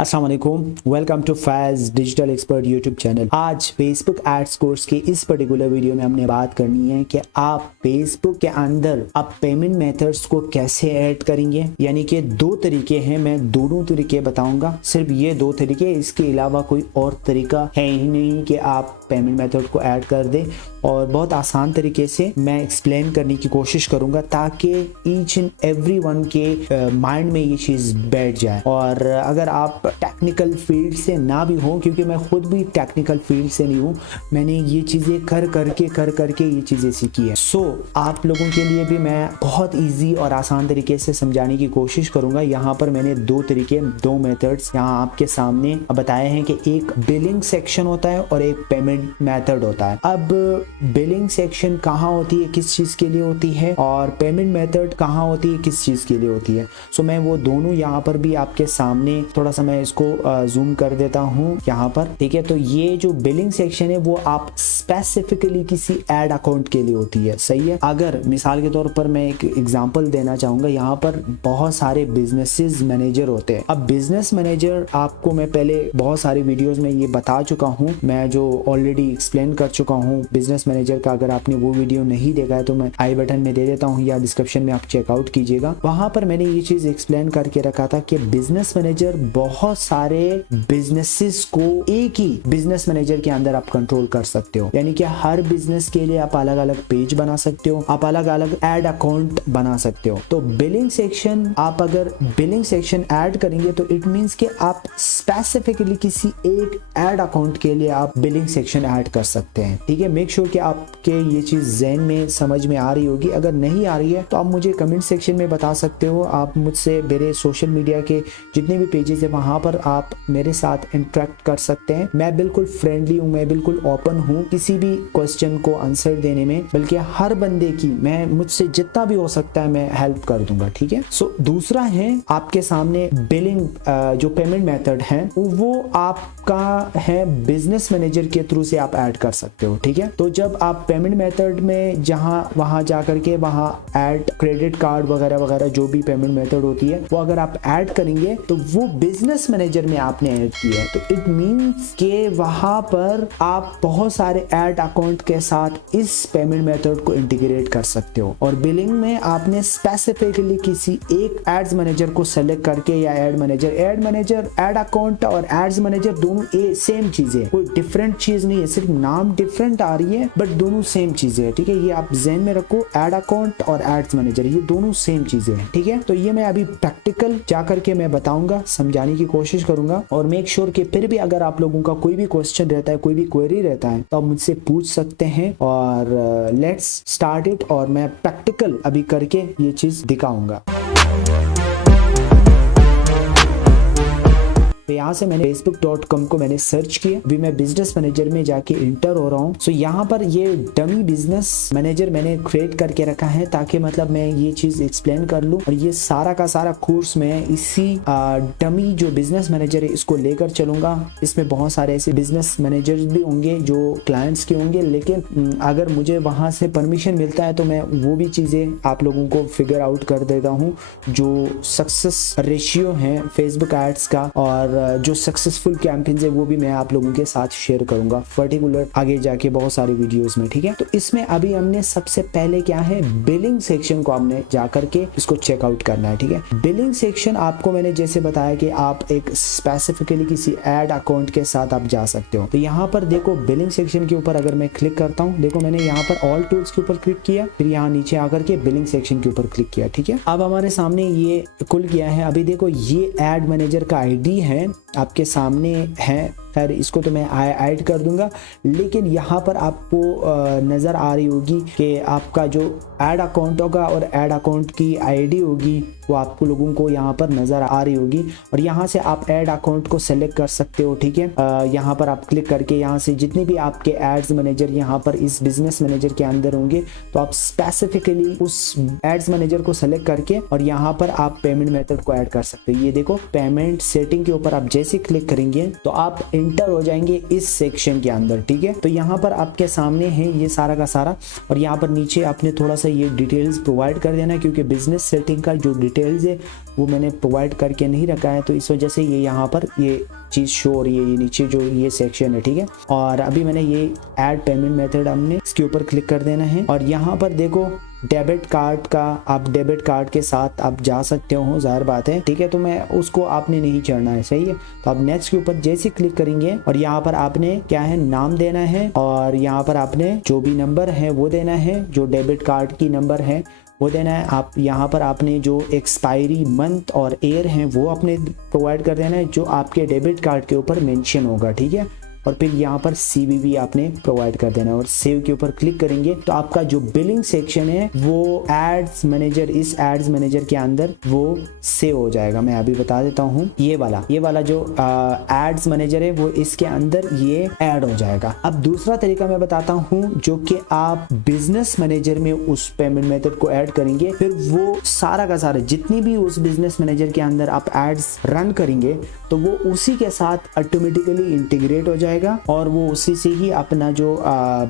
अस्सलाम वालेकुम, welcome to Faiz digital expert YouTube channel. आज फेसबुक एड्स कोर्स के इस पर्टिकुलर वीडियो में हमने बात करनी है कि आप फेसबुक के अंदर आप पेमेंट मेथड्स को कैसे ऐड करेंगे। यानी कि दो तरीके हैं, मैं दोनों तरीके बताऊंगा, सिर्फ ये दो तरीके, इसके अलावा कोई और तरीका है ही नहीं कि आप पेमेंट मेथड को ऐड कर दें। और बहुत आसान तरीके से मैं एक्सप्लेन करने की कोशिश करूंगा ताकि ईच एंड एवरी वन के माइंड में ये चीज़ बैठ जाए। और अगर आप टेक्निकल फील्ड से ना भी हो, क्योंकि मैं खुद भी टेक्निकल फील्ड से नहीं हूँ, मैंने ये चीज़ें कर करके ये चीज़ें सीखी है। सो आप लोगों के लिए भी मैं बहुत ईजी और आसान तरीके से समझाने की कोशिश करूंगा। यहाँ पर मैंने दो तरीके, दो मेथड्स यहाँ आपके सामने बताए हैं कि एक बिलिंग सेक्शन होता है और एक पेमेंट मेथड होता है। अब बिलिंग सेक्शन कहाँ होती है, किस चीज़ के लिए होती है, और पेमेंट मेथड कहाँ होती है, किस चीज़ के लिए होती है। सो मैं वो दोनों यहाँ पर भी आपके सामने, थोड़ा सा मैं इसको जूम कर देता हूँ यहाँ पर, ठीक है। तो ये जो बिलिंग सेक्शन है वो आप स्पेसिफिकली किसी एड अकाउंट के लिए होती है, सही है। अगर मिसाल के तौर पर मैं एक एग्जांपल देना चाहूँगा, यहाँ पर बहुत सारे बिजनेसेस मैनेजर होते हैं। अब बिजनेस मैनेजर आपको मैं पहले बहुत सारी वीडियोस में ये बता चुका हूँ, मैं जो ऑलरेडी एक्सप्लेन कर चुका हूँ बिजनेस मैनेजर का। अगर आपने वो वीडियो नहीं देखा है तो मैं आई बटन में दे देता हूँ या डिस्क्रिप्शन में आप चेकआउट कीजिएगा। वहां पर मैंने ये चीज एक्सप्लेन करके रखा था कि बिजनेस मैनेजर बहुत सारे बिजनेसेस को एक ही बिजनेस मैनेजर के अंदर आप कंट्रोल कर सकते हो। यानी कि हर बिजनेस के लिए आप अलग अलग पेज बना सकते हो, आप अलग अलग एड अकाउंट बना सकते हो। तो बिलिंग सेक्शन, आप अगर बिलिंग सेक्शन ऐड करेंगे तो इट मींस कि आप स्पेसिफिकली किसी एक एड अकाउंट के लिए आप बिलिंग सेक्शन ऐड कर सकते हैं, ठीक है। मेक श्योर कि आपके ये चीज ज़हन में समझ में आ रही होगी। अगर नहीं आ रही है तो आप मुझे कमेंट सेक्शन में बता सकते हो। आप मुझसे मेरे सोशल मीडिया के जितने भी पेजेस है वहां पर आप मेरे साथ इंटरेक्ट कर सकते हैं। मैं बिल्कुल फ्रेंडली हूँ, मैं बिल्कुल ओपन हूँ किसी भी क्वेश्चन को आंसर देने में, बल्कि हर बंदे की मैं मुझसे जितना भी हो सकता है मैं हेल्प कर दूंगा, ठीक है। सो दूसरा है आपके सामने बिलिंग, जो पेमेंट मेथड है वो आपका है बिजनेस मैनेजर के थ्रू से आप ऐड कर सकते हो, ठीक है। तो जब आप पेमेंट मेथड में वहां जाकर के वहां ऐड क्रेडिट कार्ड वगैरह वगैरह जो भी पेमेंट मेथड होती है वो अगर आप ऐड करेंगे तो वो बिजनेस मैनेजर में आपने ऐड किया है, तो इट मींस के वहां पर आप बहुत सारे ऐड अकाउंट के साथ इस पेमेंट मेथड को इंटीग्रेट कर सकते हो। और बिलिंग में आपने स्पेसिफिकली किसी एक एड्स मैनेजर को सेलेक्ट करके, या एड मैनेजर एड अकाउंट और एड्स मैनेजर दोनों सेम चीज है, कोई डिफरेंट चीज नहीं है, सिर्फ नाम डिफरेंट आ रही है बट दोनों सेम चीजें हैं, ठीक है। ये आप ज़हन में रखो, एड अकाउंट और एड्स मैनेजर ये दोनों सेम चीजें हैं, ठीक है। तो ये मैं अभी प्रैक्टिकल जाकर के मैं बताऊंगा, समझाने की कोशिश करूंगा। और मेक श्योर कि फिर भी अगर आप लोगों का कोई भी क्वेश्चन रहता है, कोई भी क्वेरी रहता है तो आप मुझसे पूछ सकते हैं। और लेट्स स्टार्ट इट, और मैं प्रैक्टिकल अभी करके ये चीज दिखाऊंगा। तो यहाँ से मैंने facebook.com को मैंने सर्च किया, अभी मैं बिजनेस मैनेजर में जाके इंटर हो रहा हूँ। सो यहाँ पर ये डमी बिजनेस मैनेजर मैंने क्रिएट करके रखा है ताकि मतलब मैं ये चीज एक्सप्लेन कर लूँ। और ये सारा का सारा कोर्स मैं इसी डमी जो बिजनेस मैनेजर है इसको लेकर चलूंगा। इसमें बहुत सारे ऐसे बिजनेस मैनेजर भी होंगे जो क्लाइंट्स के होंगे, लेकिन अगर मुझे वहां से परमिशन मिलता है तो मैं वो भी चीजें आप लोगों को फिगर आउट कर देता हूँ, जो सक्सेस रेशियो है फेसबुक एड्स का और जो सक्सेसफुल कैंपेन्स है वो भी मैं आप लोगों के साथ शेयर करूंगा पर्टिकुलर आगे जाके बहुत सारी वीडियोस में, ठीक है। तो इसमें अभी हमने सबसे पहले क्या है, बिलिंग सेक्शन को हमने जाकर के इसको चेकआउट करना है, ठीक है। बिलिंग सेक्शन आपको मैंने जैसे बताया कि आप एक स्पेसिफिकली किसी एड अकाउंट के साथ आप जा सकते हो। तो यहाँ पर देखो बिलिंग सेक्शन के ऊपर अगर मैं क्लिक करता हूँ, देखो मैंने यहाँ पर ऑल टूल्स के ऊपर क्लिक किया, फिर यहाँ नीचे आकर के बिलिंग सेक्शन के ऊपर क्लिक किया, ठीक है। अब हमारे सामने ये खुल गया है। अभी देखो ये एड मैनेजर का आईडी है आपके सामने है, खैर इसको तो मैं ऐड कर दूंगा, लेकिन यहाँ पर आपको नज़र आ रही होगी कि आपका जो ऐड अकाउंट होगा और ऐड अकाउंट की आईडी होगी वो आपको लोगों को यहाँ पर नज़र आ रही होगी। और यहाँ से आप ऐड अकाउंट को सेलेक्ट कर सकते हो, ठीक है। यहाँ पर आप क्लिक करके यहाँ से जितने भी आपके एड्स मैनेजर यहाँ पर इस बिजनेस मैनेजर के अंदर होंगे तो आप स्पेसिफिकली उस एड्स मैनेजर को सेलेक्ट करके और यहाँ पर आप पेमेंट मेथड को ऐड कर सकते हो। ये देखो पेमेंट सेटिंग के ऊपर आप जैसे क्लिक करेंगे तो आप इंटर हो जाएंगे इस सेक्शन के अंदर, ठीक है। तो यहाँ पर आपके सामने है ये सारा का सारा, और यहाँ पर नीचे आपने थोड़ा सा ये डिटेल्स प्रोवाइड कर देना, क्योंकि बिजनेस सेटिंग का जो डिटेल्स है वो मैंने प्रोवाइड करके नहीं रखा है, तो इस वजह से ये यहाँ पर ये चीज शो हो रही है, ये नीचे जो ये सेक्शन है, ठीक है। और अभी मैंने ये ऐड पेमेंट मेथड, हमने इसके ऊपर क्लिक कर देना है, और यहाँ पर देखो डेबिट कार्ड का, आप डेबिट कार्ड के साथ आप जा सकते हो, जाहिर बात है, ठीक है। तो मैं उसको आपने नहीं चढ़ना है, सही है। तो आप नेक्स्ट के ऊपर जैसे क्लिक करेंगे और यहाँ पर आपने क्या है नाम देना है, और यहाँ पर आपने जो भी नंबर है वो देना है, जो डेबिट कार्ड की नंबर है वो देना है। आप यहाँ पर आपने जो एक्सपायरी मंथ और ईयर है वो अपने प्रोवाइड कर देना है, जो आपके डेबिट कार्ड के ऊपर मेंशन होगा, ठीक है। और फिर यहाँ पर CVV आपने प्रोवाइड कर देना है, और सेव के ऊपर क्लिक करेंगे तो आपका जो बिलिंग सेक्शन है वो एड्स मैनेजर, इस एड्स मैनेजर के अंदर वो सेव हो जाएगा। मैं अभी बता देता हूँ, ये वाला जो एड्स मैनेजर है वो इसके अंदर ये ऐड हो जाएगा। अब दूसरा तरीका मैं बताता हूँ, जो कि आप बिजनेस मैनेजर में उस पेमेंट मेथड को ऐड करेंगे, फिर वो सारा का सारा जितनी भी उस बिजनेस मैनेजर के अंदर आप एड्स रन करेंगे तो वो उसी के साथ ऑटोमेटिकली इंटीग्रेट हो जाएगा, और वो उसी से ही अपना जो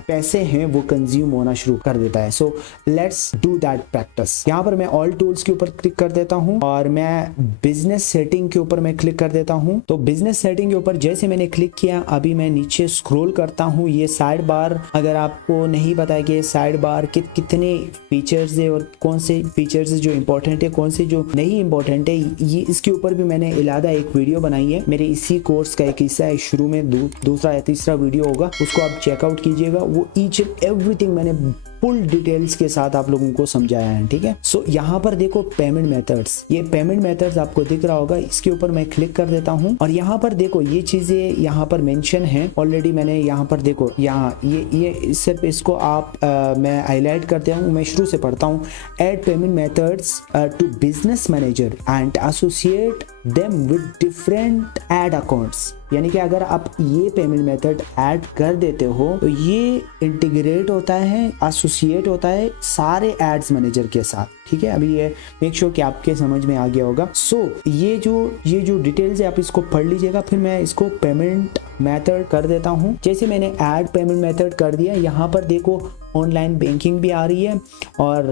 पैसे हैं वो कंज्यूम होना शुरू कर देता है। So let's do that practice. यहाँ पर मैं ऑल टूल्स के ऊपर क्लिक कर देता हूँ, और मैं बिजनेस सेटिंग के ऊपर मैं क्लिक कर देता हूँ। तो बिजनेस सेटिंग के ऊपर जैसे मैंने क्लिक किया, अभी मैं नीचे स्क्रॉल करता हूँ। ये साइड बार, अगर आपको नहीं पता है कि साइड बार के कितने फीचर्स है और कौन से फीचर्स जो इंपॉर्टेंट है, कौन से जो नहीं इंपॉर्टेंट है, ये इसके ऊपर भी मैंने इलादा एक वीडियो बनाई है, मेरे इसी कोर्स का एक हिस्सा है। शुरू में दूसरा या तीसरा वीडियो होगा, उसको आप चेकआउट कीजिएगा। वो ईच एंड एवरीथिंग मैंने फुल डिटेल्स के साथ आप लोगों को समझाया है, ठीक है। सो यहाँ पर देखो पेमेंट मेथड्स, ये पेमेंट मेथड्स आपको दिख रहा होगा, इसके ऊपर मैं क्लिक कर देता हूँ, और यहाँ पर देखो ये चीजें यहाँ पर मेंशन है ऑलरेडी। मैंने यहाँ पर देखो, यहाँ ये सिर्फ इसको आप मैं हाईलाइट करते हूँ, मैं शुरू से पढ़ता हूँ। Add payment methods to business manager and associate them with different ad accounts, यानी कि अगर आप ये पेमेंट मेथड ऐड कर देते हो तो ये इंटीग्रेट होता है, एसोसिएट होता है सारे एड्स मैनेजर के साथ, ठीक है। अभी ये मेक श्योर कि आपके समझ में आ गया होगा। सो ये जो डिटेल्स है आप इसको पढ़ लीजिएगा। फिर मैं इसको पेमेंट मेथड कर देता हूँ। जैसे मैंने ऐड पेमेंट मेथड कर दिया, यहाँ पर देखो ऑनलाइन बैंकिंग भी आ रही है और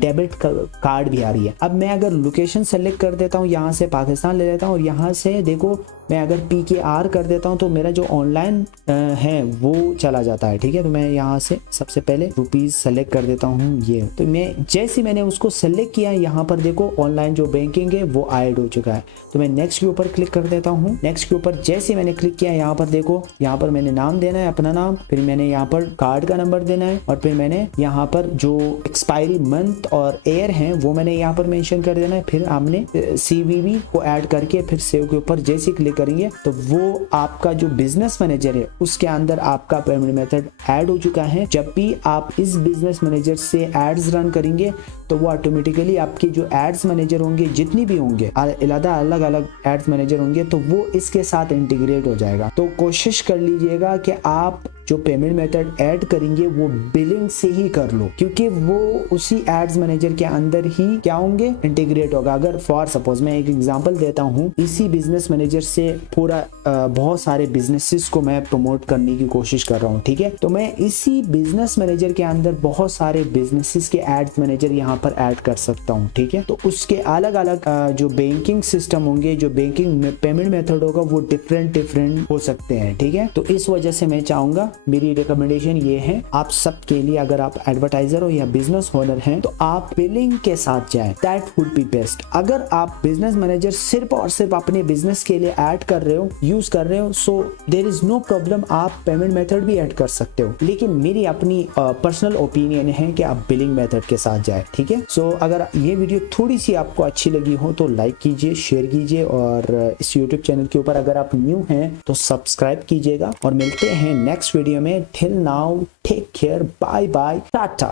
डेबिट कार्ड भी आ रही है। अब मैं अगर लोकेशन सेलेक्ट कर देता हूँ, यहाँ से पाकिस्तान ले लेता हूँ, और यहाँ से देखो मैं अगर PKR कर देता हूँ तो मेरा जो ऑनलाइन है वो चला जाता है, ठीक है। तो मैं यहाँ से सबसे पहले रुपीज सेलेक्ट कर देता हूँ। ये तो मैं जैसे मैंने उसको सेलेक्ट किया, यहाँ पर देखो ऑनलाइन जो बैंकिंग है वो ऐड हो चुका है। तो मैं नेक्स्ट के ऊपर क्लिक कर देता हूँ। नेक्स्ट के ऊपर जैसे मैंने क्लिक किया, यहाँ पर देखो, यहाँ पर मैंने नाम देना है अपना नाम, फिर मैंने यहाँ पर कार्ड का नंबर देना है, और फिर मैंने यहाँ पर जो एक्सपायरी मंथ और ईयर है वो मैंने यहाँ पर मेंशन कर देना है। फिर हमने CVV को ऐड करके फिर सेव के ऊपर जैसे क्लिक करेंगे तो वो आपका जो बिजनेस मैनेजर है उसके अंदर आपका पेमेंट मेथड ऐड हो चुका है। जब भी आप इस बिजनेस मैनेजर से एड्स रन करेंगे तो वो ऑटोमेटिकली आपके जो एड्स मैनेजर होंगे, जितनी भी होंगे अलग अलग एड्स मैनेजर होंगे, तो वो इसके साथ इंटीग्रेट हो जाएगा। तो कोशिश कर लीजिएगा कि आप जो पेमेंट मेथड ऐड करेंगे वो बिलिंग से ही कर लो, क्योंकि वो उसी एड्स मैनेजर के अंदर ही क्या होंगे, इंटीग्रेट होगा। अगर फॉर सपोज मैं एक एग्जांपल देता हूँ, इसी बिजनेस मैनेजर से पूरा बहुत सारे बिजनेसेस को मैं प्रमोट करने की कोशिश कर रहा हूँ, ठीक है। तो मैं इसी बिजनेस मैनेजर के अंदर बहुत सारे बिजनेसेस के एड्स मैनेजर यहाँ पर ऐड कर सकता हूँ, ठीक है। तो उसके अलग अलग जो बैंकिंग सिस्टम होंगे, जो बैंकिंग पेमेंट मेथड होगा वो डिफरेंट हो सकते हैं, ठीक है। तो इस वजह से मैं चाहूंगा, मेरी रिकमेंडेशन ये है आप सबके लिए, अगर आप एडवर्टाइजर हो या बिजनेस ओनर हैं तो आप बिलिंग के साथ जाएं, दैट वुड बी बेस्ट। अगर आप बिजनेस मैनेजर सिर्फ और सिर्फ अपने बिजनेस के लिए ऐड कर रहे हो, यूज कर रहे हो, so there is no problem, आप पेमेंट मेथड भी ऐड कर सकते हो। लेकिन मेरी अपनी पर्सनल ओपिनियन है कि आप बिलिंग मेथड के साथ जाए, ठीक है। सो अगर ये वीडियो थोड़ी सी आपको अच्छी लगी हो तो लाइक कीजिए, शेयर कीजिए, और इस यूट्यूब चैनल के ऊपर अगर आप न्यू हैं तो सब्सक्राइब कीजिएगा। और मिलते हैं नेक्स्ट वीडियो में। Till now, take care, bye bye, tata।